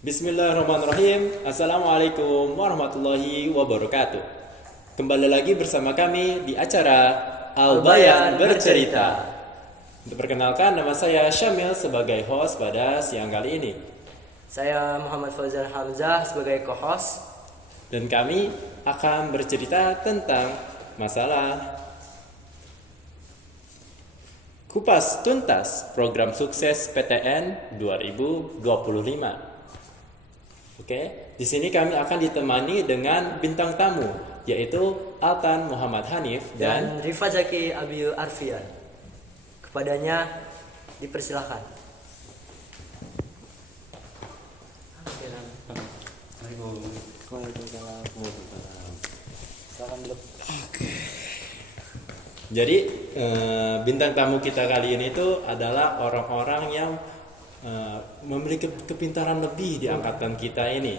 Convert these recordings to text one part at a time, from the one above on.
Bismillahirrahmanirrahim. Assalamualaikum warahmatullahi wabarakatuh. Kembali lagi bersama kami di acara Albayan Bercerita. Untuk perkenalkan, nama saya Syamil sebagai host pada siang kali ini. Saya Muhammad Fauzan Hamzah sebagai co-host. Dan kami akan bercerita tentang masalah kupas tuntas program sukses PTN 2025. Oke, di sini kami akan ditemani dengan bintang tamu yaitu Altan Muhammad Hanif dan Rifa Zaki Abiyu Arfian. Kepadanya dipersilahkan. Jadi bintang tamu kita kali ini itu adalah orang-orang yang memiliki kepintaran lebih di angkatan kita ini.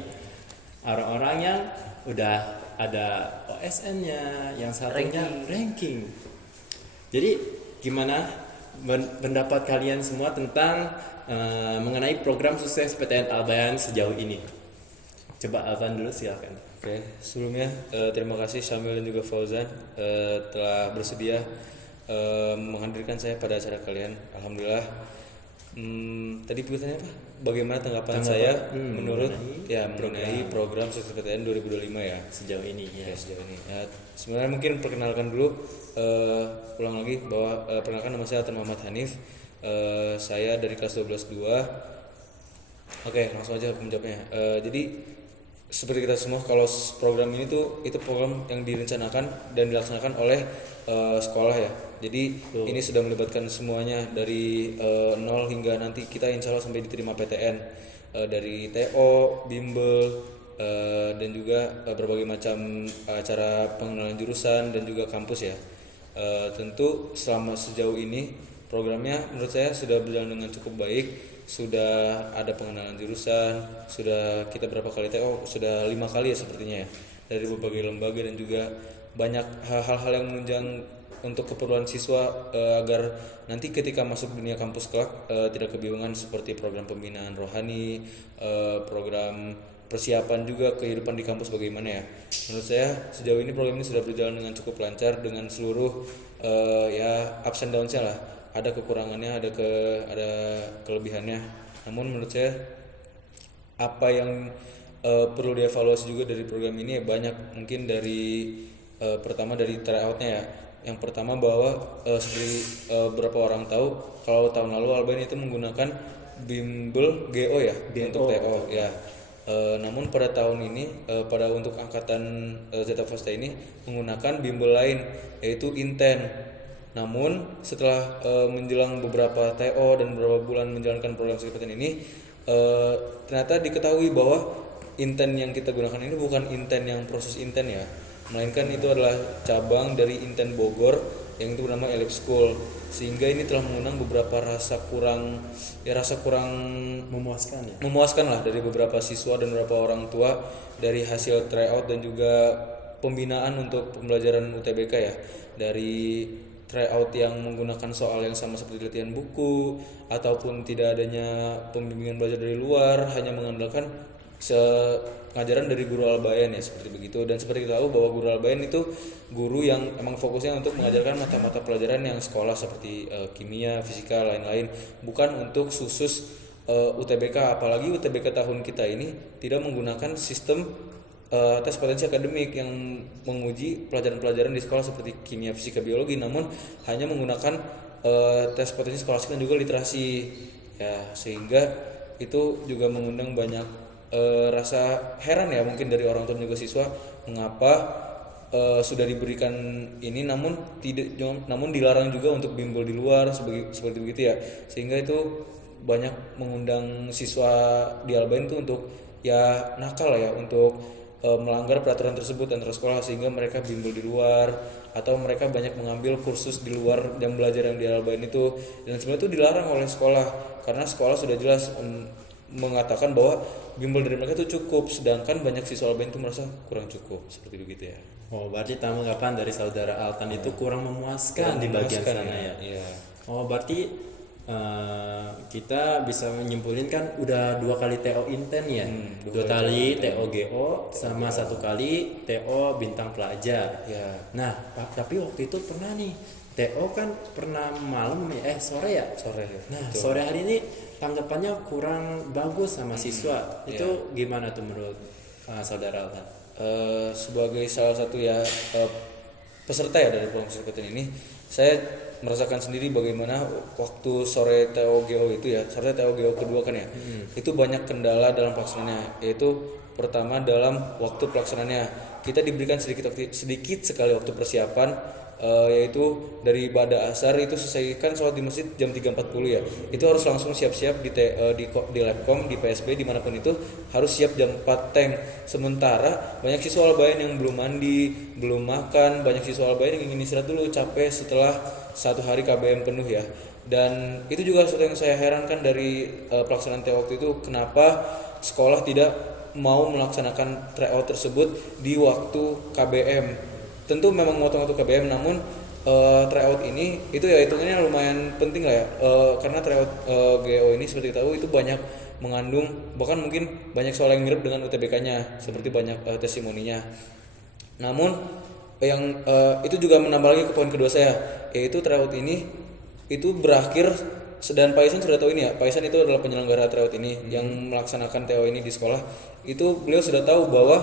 Orang-orang yang udah ada OSN-nya, yang satunya ranking. Jadi gimana pendapat kalian semua tentang mengenai program sukses PTN Albayan sejauh ini? Coba Alvan dulu silakan. Oke, sebelumnya terima kasih Syamil dan juga Fauzan telah bersedia menghadirkan saya pada acara kalian. Alhamdulillah. Tadi pertanyaannya apa? Bagaimana tanggapan saya mengenai program sukses PTN 2025 ya sejauh ini ya. Oke, sejauh ini. Ya, sebenarnya mungkin perkenalkan dulu ulang lagi bahwa perkenalkan nama saya Altan Muhammad Hanif. Saya dari kelas 12 2. Oke, langsung aja aku menjawabnya. Jadi seperti kita semua, kalau program ini itu program yang direncanakan dan dilaksanakan oleh sekolah ya. Jadi ini sudah melibatkan semuanya dari nol hingga nanti kita insya Allah sampai diterima PTN, dari TO, bimbel, dan juga berbagai macam acara pengenalan jurusan dan juga kampus ya. Tentu selama sejauh ini programnya menurut saya sudah berjalan dengan cukup baik. Sudah ada pengenalan jurusan, sudah kita berapa kali TO, sudah 5 kali ya sepertinya ya, dari berbagai lembaga, dan juga banyak hal-hal yang menunjang untuk keperluan siswa agar nanti ketika masuk dunia kampus kelak tidak kebingungan, seperti program pembinaan rohani, program persiapan juga kehidupan di kampus bagaimana ya. Menurut saya sejauh ini program ini sudah berjalan dengan cukup lancar dengan seluruh ya ups and downs-nya lah. Ada kekurangannya, ada kelebihannya. Namun menurut saya apa yang perlu dievaluasi juga dari program ini ya banyak. Mungkin dari pertama dari tryout-nya ya. Yang pertama bahwa seperti beberapa orang tahu, kalau tahun lalu Albayan itu menggunakan bimbel GO ya untuk TO ya. Namun pada tahun ini untuk angkatan Zeta Fasta ini menggunakan bimbel lain yaitu Inten. Namun setelah menjelang beberapa TO dan beberapa bulan menjalankan program sukses PTN ini, ternyata diketahui bahwa Inten yang kita gunakan ini bukan Inten yang proses Inten ya, melainkan itu adalah cabang dari Inten Bogor yang itu bernama Elite School. Sehingga ini telah mengundang beberapa rasa kurang memuaskan lah dari beberapa siswa dan beberapa orang tua dari hasil tryout dan juga pembinaan untuk pembelajaran UTBK ya. Dari tryout yang menggunakan soal yang sama seperti latihan buku, ataupun tidak adanya pembimbingan belajar dari luar, hanya mengandalkan pengajaran dari guru Albayan ya, seperti begitu. Dan seperti kita tahu bahwa guru Albayan itu guru yang emang fokusnya untuk mengajarkan mata-mata pelajaran yang sekolah seperti kimia, fisika, lain-lain, bukan untuk khusus UTBK. Apalagi UTBK tahun kita ini tidak menggunakan sistem tes potensi akademik yang menguji pelajaran-pelajaran di sekolah seperti kimia, fisika, biologi, namun hanya menggunakan tes potensi skolastik dan juga literasi ya, sehingga itu juga mengundang banyak rasa heran ya mungkin dari orang tua dan juga siswa, mengapa sudah diberikan ini namun dilarang juga untuk bimbel di luar seperti begitu ya, sehingga itu banyak mengundang siswa di Albayan itu untuk ya nakal ya, untuk melanggar peraturan tersebut antara sekolah, sehingga mereka bimbel di luar atau mereka banyak mengambil kursus di luar jam belajar yang di Albayan itu, dan sebenarnya itu dilarang oleh sekolah karena sekolah sudah jelas mengatakan bahwa bimbel dari mereka itu cukup, sedangkan banyak siswa Albayan itu merasa kurang cukup, seperti begitu ya. Oh, berarti tanggapan dari saudara Altan itu kurang memuaskan di bagian sana ya. Iya. Oh, berarti kita bisa menyimpulin kan udah 2 kali TO Inten ya, 2 kali TO GO sama 1 kali TO Bintang Pelajar. Ya. Nah, tapi waktu itu pernah nih TO kan pernah malam sore ya. Sore ya. Nah, Betul. sore hari ini tanggapannya kurang bagus sama siswa. Itu gimana tuh menurut saudara Altan? Sebagai salah satu peserta ya dari program SPTN ini, saya merasakan sendiri bagaimana waktu sore TOGO itu ya, sore TOGO kedua kan ya, itu banyak kendala dalam pelaksanaannya, yaitu pertama dalam waktu pelaksanaannya kita diberikan sedikit sekali waktu persiapan, yaitu dari Bada Asar itu selesaikan sholat di masjid jam 3.40 ya, itu harus langsung siap-siap di Labcom, di PSB dimanapun itu harus siap jam 4 tank. Sementara banyak siswa Albayan yang belum mandi, belum makan, banyak siswa Albayan yang ingin istirahat dulu, capek setelah 1 hari KBM penuh ya. Dan itu juga sesuatu yang saya herankan dari pelaksanaan TO waktu itu, kenapa sekolah tidak mau melaksanakan tryout tersebut di waktu KBM. Tentu memang waktu KBM, namun tryout ini itu ya hitungannya lumayan penting lah ya, karena tryout GO ini seperti kita tahu itu banyak mengandung, bahkan mungkin banyak soal yang mirip dengan UTBK-nya, seperti banyak testimoninya. Namun yang itu juga menambah lagi ke poin kedua saya, yaitu tryout ini itu berakhir, dan Pak Isan sudah tahu ini ya, Pak Isan itu adalah penyelenggara tryout ini yang melaksanakan TO ini di sekolah. Itu beliau sudah tahu bahwa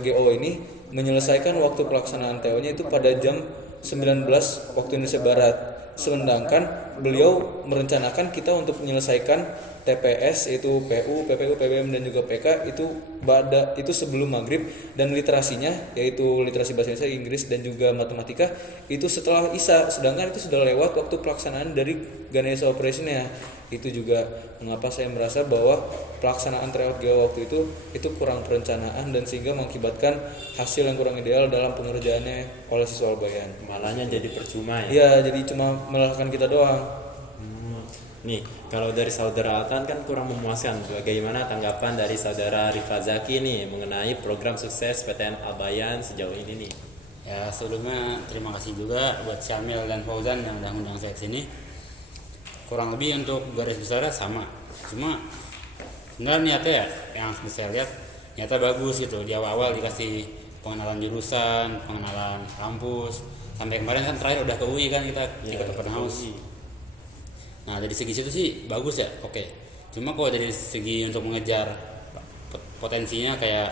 GO ini menyelesaikan waktu pelaksanaan TO-nya itu pada jam 19 waktu Indonesia Barat. Sedangkan beliau merencanakan kita untuk menyelesaikan TPS yaitu PU, PPU, PBM dan juga PK itu sebelum maghrib, dan literasinya yaitu literasi bahasa Indonesia, Inggris dan juga matematika itu setelah Isya. Sedangkan itu sudah lewat waktu pelaksanaan dari Ganesha Operation-nya. Itu juga mengapa saya merasa bahwa pelaksanaan tryout GO waktu itu kurang perencanaan dan sehingga mengakibatkan hasil yang kurang ideal dalam pengerjaannya oleh siswa Albayan. Malahnya jadi percuma ya. Iya, jadi cuma melelahkan kita doang. Nih, kalau dari saudara Altan kan kurang memuaskan. Bagaimana tanggapan dari saudara Rifazaki nih mengenai program sukses PTN Albayan sejauh ini nih? Ya, sebelumnya terima kasih juga buat Syamil dan Fauzan yang udah ngundang saya ke sini. Kurang lebih untuk garis besarnya sama. Cuma sebenarnya niatnya ya, yang saya lihat nyata bagus gitu. Di awal-awal dikasih pengenalan jurusan, pengenalan kampus. Sampai kemarin kan terakhir udah ke UI kan, kita ikut open house. Nah, dari segi situ sih bagus ya, oke. Cuma kalau dari segi untuk mengejar potensinya kayak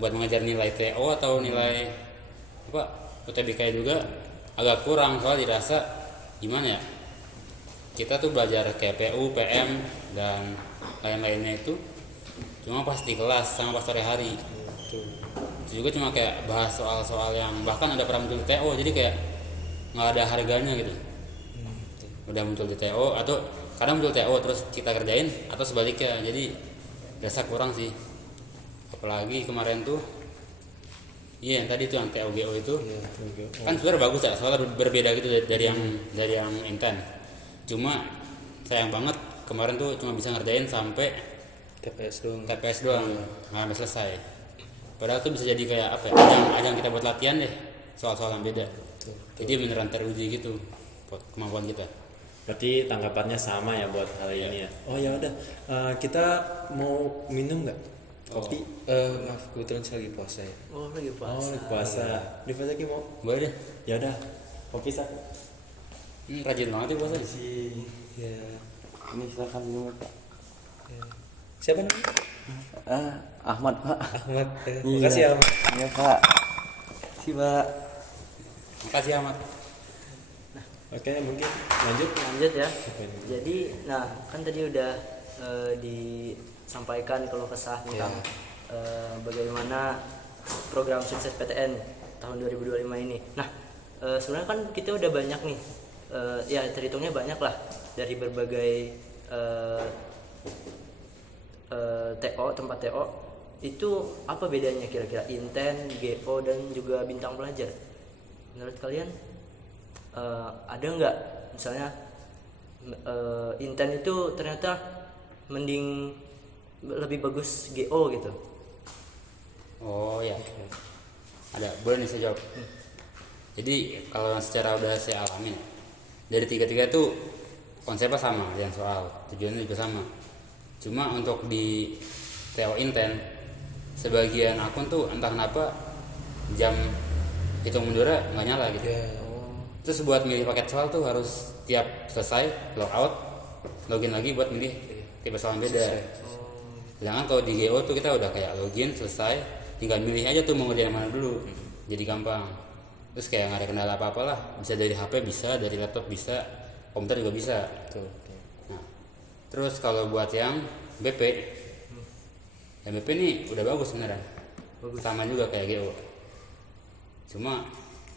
buat mengejar nilai TO atau nilai UTBK juga agak kurang, soalnya dirasa gimana ya, kita tuh belajar kayak PU, PM dan lain-lainnya itu cuma pas di kelas sama pas sore hari. Itu juga cuma kayak bahas soal-soal yang bahkan ada pernah muncul di TO, jadi kayak nggak ada harganya gitu. Udah muncul di TO atau kadang muncul TO terus kita kerjain atau sebaliknya, jadi rasa kurang sih. Apalagi kemarin tuh yang tadi tuh yang TOGO itu kan sebenarnya bagus ya, soalnya berbeda gitu dari yang intent. Cuma sayang banget kemarin tuh cuma bisa ngerjain sampai TPS doang nggak selesai. Padahal tuh bisa jadi kayak apa ya, ajang kita buat latihan deh soal-soal yang beda. Jadi beneran teruji gitu kemampuan kita. Berarti tanggapannya sama ya buat hal ini ya. Oh ya udah, kita mau minum nggak kopi? Maaf, kebetulan saya lagi puasa ya. Oh, lagi puasa. Oh, lagi puasa. Rifazaki mau? Boleh deh. Ya udah, kopi sak. Rajin banget ya puasa. Ya. Ini silakan minum Pak. Siapa namanya? Ahmad Pak. Ahmad. Makasih ya Ahmad. Iya Pak. Si Pak. Makasih amat. Oke, mungkin lanjut. Ya. Jadi, nah kan tadi udah disampaikan keluh kesah tentang bagaimana program sukses PTN tahun 2025 ini. Nah, sebenarnya kan kita udah banyak nih, ya terhitungnya banyak lah dari berbagai TO, tempat TO. Itu apa bedanya kira-kira Inten, GO dan juga Bintang Pelajar? Menurut kalian ada nggak misalnya Inten itu ternyata mending lebih bagus GO gitu? Oh ya, ada, boleh nih saya jawab. Jadi kalau secara udah saya alamin dari tiga-tiga itu konsepnya sama dan soal tujuannya juga sama. Cuma untuk di TO Inten sebagian akun tuh entah kenapa jam hitung mundurnya nggak nyala gitu. Terus buat milih paket soal tuh harus tiap selesai log out login lagi buat milih tipe soal yang beda. Sedangkan kalau di GO tuh kita udah kayak login selesai tinggal milih aja tuh mau ngerjain mana dulu, jadi gampang. Terus kayak nggak ada kendala apa-apa lah, bisa dari HP bisa, dari laptop bisa, komputer juga bisa. Nah, terus kalau buat yang BP ini udah bagus sebenarnya, sama juga kayak GO, cuma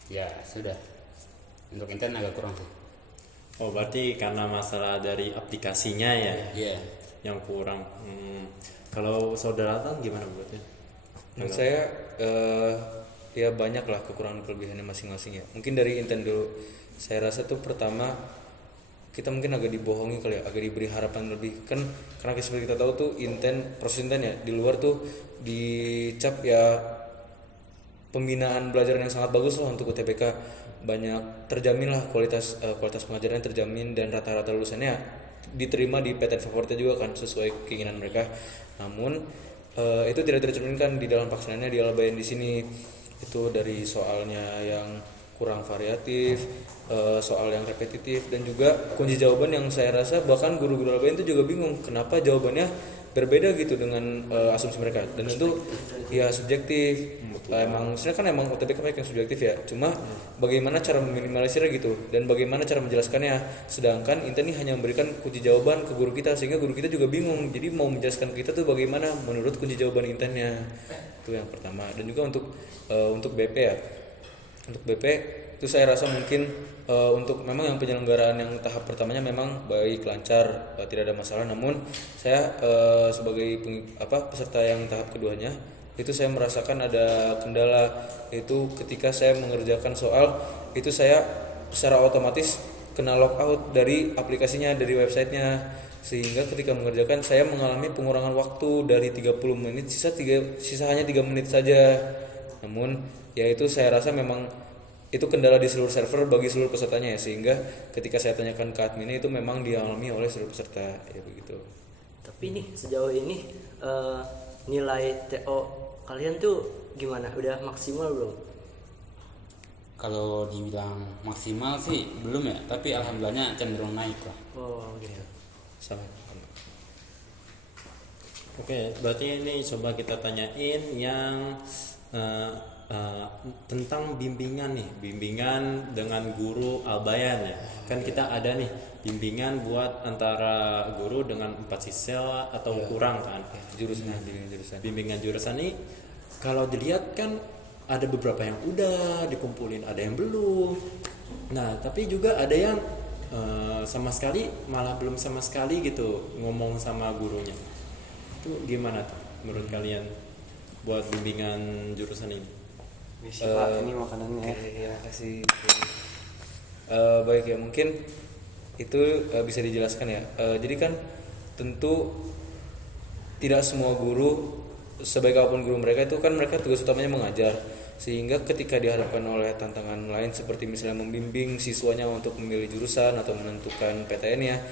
ya sudah untuk Inten agak kurang sih. Oh, berarti karena masalah dari aplikasinya ya Iya. yang kurang. Kalau saudara Tan gimana buatnya? Menurut saya ya banyak lah kekurangan kelebihannya masing-masing ya. Mungkin dari Inten dulu. Saya rasa tuh pertama kita mungkin agak dibohongi kali ya, agak diberi harapan lebih. Kan karena seperti kita tahu tuh proses Inten ya di luar tuh dicap ya pembinaan belajaran yang sangat bagus lah untuk UTBK. Banyak terjamin lah kualitas pengajarannya terjamin dan rata-rata lulusannya diterima di PTN favoritnya juga kan sesuai keinginan mereka. Namun itu tidak tercerminkan di dalam pelaksanaannya di Albayan di sini. Itu dari soalnya yang kurang variatif, soal yang repetitif, dan juga kunci jawaban yang saya rasa bahkan guru-guru Albayan itu juga bingung kenapa jawabannya berbeda gitu dengan asumsi mereka. Dan itu ya subjektif. Emang sebenarnya kan emang UTBK banyak yang subjektif ya. Cuma bagaimana cara meminimalisirnya gitu dan bagaimana cara menjelaskannya. Sedangkan Inten ini hanya memberikan kunci jawaban ke guru kita sehingga guru kita juga bingung. Jadi mau menjelaskan ke kita tuh bagaimana menurut kunci jawaban Intennya. Itu yang pertama. Dan juga untuk BP ya. Untuk BP itu saya rasa mungkin untuk memang yang penyelenggaraan yang tahap pertamanya memang baik lancar, tidak ada masalah. Namun saya sebagai peserta yang tahap keduanya itu saya merasakan ada kendala, itu ketika saya mengerjakan soal itu saya secara otomatis kena logout dari aplikasinya, dari websitenya, sehingga ketika mengerjakan saya mengalami pengurangan waktu dari 30 menit sisa hanya 3 menit saja. Namun ya itu saya rasa memang itu kendala di seluruh server bagi seluruh pesertanya ya, sehingga ketika saya tanyakan ke adminnya itu memang dialami oleh seluruh peserta ya begitu. Tapi nih sejauh ini nilai TO kalian tuh gimana? Udah maksimal belum? Kalau dibilang maksimal sih belum ya, tapi alhamdulillahnya cenderung naik lah. Oh gitu. Sama. Oke, berarti ini coba kita tanyain yang tentang bimbingan nih, bimbingan dengan guru Albayan ya. Kan kita ada nih bimbingan buat antara guru dengan 4 siswa atau kurang kan. Bimbingan jurusan ini kalau dilihat kan ada beberapa yang udah dikumpulin, ada yang belum. Nah, tapi juga ada yang sama sekali malah belum sama sekali gitu ngomong sama gurunya. Itu gimana tuh menurut kalian buat bimbingan jurusan ini? Misi Pak, ini makanannya. Ya, kasih. Baik ya, mungkin itu bisa dijelaskan ya. Jadi kan tentu tidak semua guru, sebaik apapun guru mereka itu kan mereka tugas utamanya mengajar, sehingga ketika dihadapkan oleh tantangan lain seperti misalnya membimbing siswanya untuk memilih jurusan atau menentukan PTN-nya,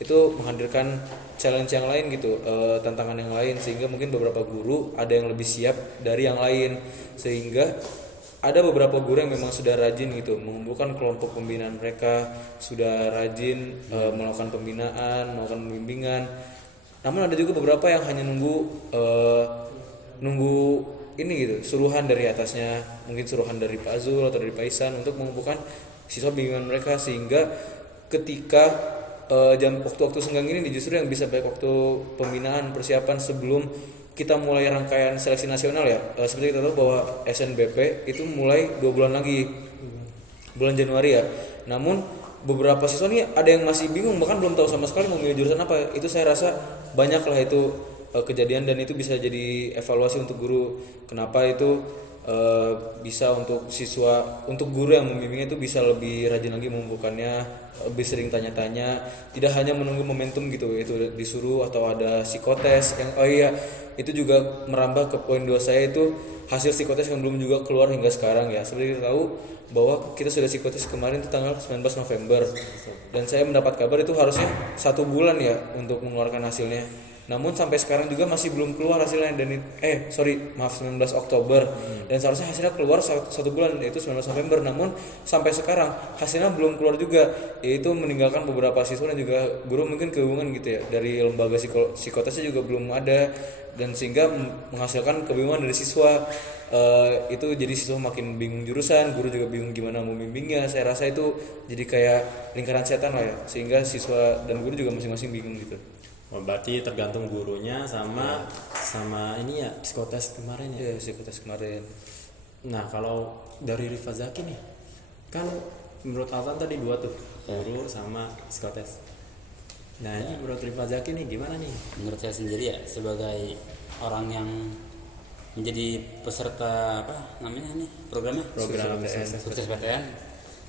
itu menghadirkan challenge yang lain gitu, tantangan yang lain, sehingga mungkin beberapa guru ada yang lebih siap dari yang lain, sehingga ada beberapa guru yang memang sudah rajin gitu mengumpulkan kelompok pembinaan mereka, sudah rajin melakukan pembinaan, melakukan pembimbingan. Namun ada juga beberapa yang hanya nunggu ini gitu, suruhan dari atasnya, mungkin suruhan dari Pak Azul atau dari Pak Isan untuk mengumpulkan siswa bimbingan mereka, sehingga ketika waktu-waktu senggang ini justru yang bisa baik waktu pembinaan persiapan sebelum kita mulai rangkaian seleksi nasional ya. Seperti kita tahu bahwa SNBP itu mulai 2 bulan lagi, bulan Januari ya. Namun beberapa siswa nih ada yang masih bingung, bahkan belum tahu sama sekali mau milih jurusan apa. Itu saya rasa banyak lah itu kejadian, dan itu bisa jadi evaluasi untuk guru. Kenapa itu bisa untuk siswa, untuk guru yang membimbingnya itu bisa lebih rajin lagi mengumpulkannya, lebih sering tanya-tanya, tidak hanya menunggu momentum gitu, itu disuruh atau ada psikotes yang itu juga merambah ke poin 2 saya, itu hasil psikotes yang belum juga keluar hingga sekarang ya. Seperti kita tahu bahwa kita sudah psikotes kemarin itu tanggal 19 November dan saya mendapat kabar itu harusnya 1 bulan ya untuk mengeluarkan hasilnya. Namun sampai sekarang juga masih belum keluar hasilnya, dan 19 Oktober dan seharusnya hasilnya keluar 1 bulan, yaitu 19 November. Namun sampai sekarang hasilnya belum keluar juga, yaitu meninggalkan beberapa siswa dan juga guru mungkin kebingungan gitu ya. Dari lembaga psikotesnya juga belum ada, dan sehingga menghasilkan kebingungan dari siswa. Itu jadi siswa makin bingung jurusan, guru juga bingung gimana mau bimbingnya. Saya rasa itu jadi kayak lingkaran setan lah ya, sehingga siswa dan guru juga masing-masing bingung gitu. Oh, berarti tergantung gurunya sama ini ya psikotes kemarin ya. Iya, psikotes kemarin. Nah, kalau dari Rifa Zaki nih, kan menurut Alvan tadi 2 tuh, guru sama psikotes. Nah, ini menurut Rifa Zaki nih gimana nih? Menurut saya sendiri ya, sebagai orang yang menjadi peserta apa namanya nih programnya, Program sukses PTN,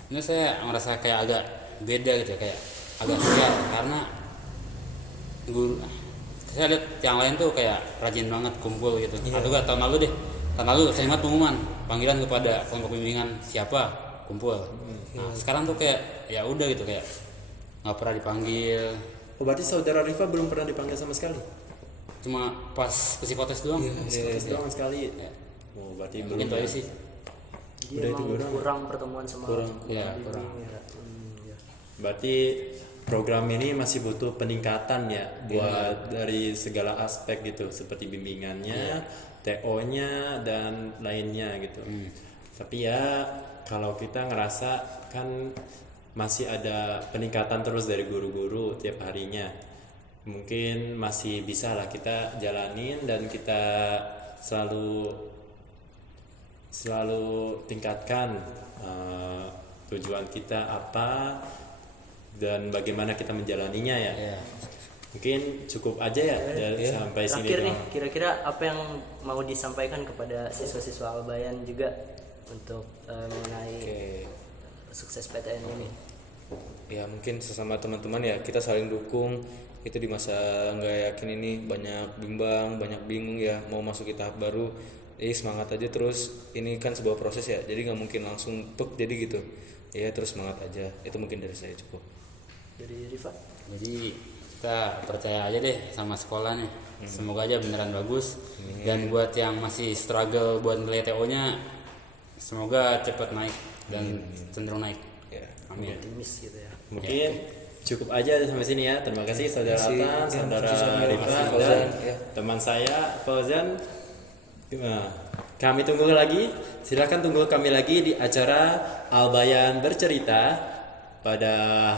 ini saya merasa kayak agak beda gitu ya, kayak agak sial karena guru saya lihat yang lain tuh kayak rajin banget kumpul gitu. Atau gak tahun lalu saya ingat pengumuman panggilan kepada kelompok bimbingan siapa kumpul. Nah sekarang tuh kayak ya udah gitu, kayak nggak pernah dipanggil. Oh, berarti saudara Rifa belum pernah dipanggil sama sekali? Cuma pas psikotes doang. Psikotes doang sekali. Oh, berarti belum. Mungkin itu aja sih. Udah Dia itu emang kurang pertemuan sama Kurang. Ya, bimbing kurang. ya. Ya. Berarti program ini masih butuh peningkatan ya buat dari segala aspek gitu, seperti bimbingannya, TO-nya dan lainnya gitu. Tapi ya kalau kita ngerasa kan masih ada peningkatan terus dari guru-guru tiap harinya, mungkin masih bisa lah kita jalanin dan kita selalu tingkatkan tujuan kita apa dan bagaimana kita menjalaninya ya. Ya. Mungkin cukup aja ya sampai sini Terakhir nih, doang. kira-kira apa yang mau disampaikan kepada siswa-siswa Albayan juga untuk mengenai sukses PTN ini? Ya mungkin sesama teman-teman ya, kita saling dukung. Itu di masa nggak yakin ini, banyak bimbang, banyak bingung ya, mau masuk ke tahap baru. Semangat aja terus, ini kan sebuah proses ya, jadi nggak mungkin langsung jadi gitu ya. Terus semangat aja, itu mungkin dari saya cukup. Dari Rifa? Jadi kita percaya aja deh sama sekolah nih. Semoga aja beneran bagus. Dan buat yang masih struggle buat nilai TO-nya, semoga cepat naik dan cenderung naik. Ya. Amin. Optimis gitu ya. Mungkin cukup aja sampai sini ya. Terima kasih saudara Altan, saudara Rifa dan teman saya Fauzan. Kami tunggu lagi. Silakan tunggu kami lagi di acara Albayan Bercerita. Pada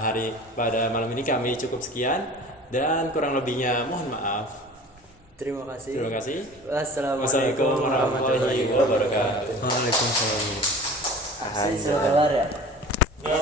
malam ini kami cukup sekian dan kurang lebihnya mohon maaf. Terima kasih. Terima kasih. Wassalamualaikum warahmatullahi wabarakatuh. Waalaikumsalam. Saya sudah kelar ya. Ya,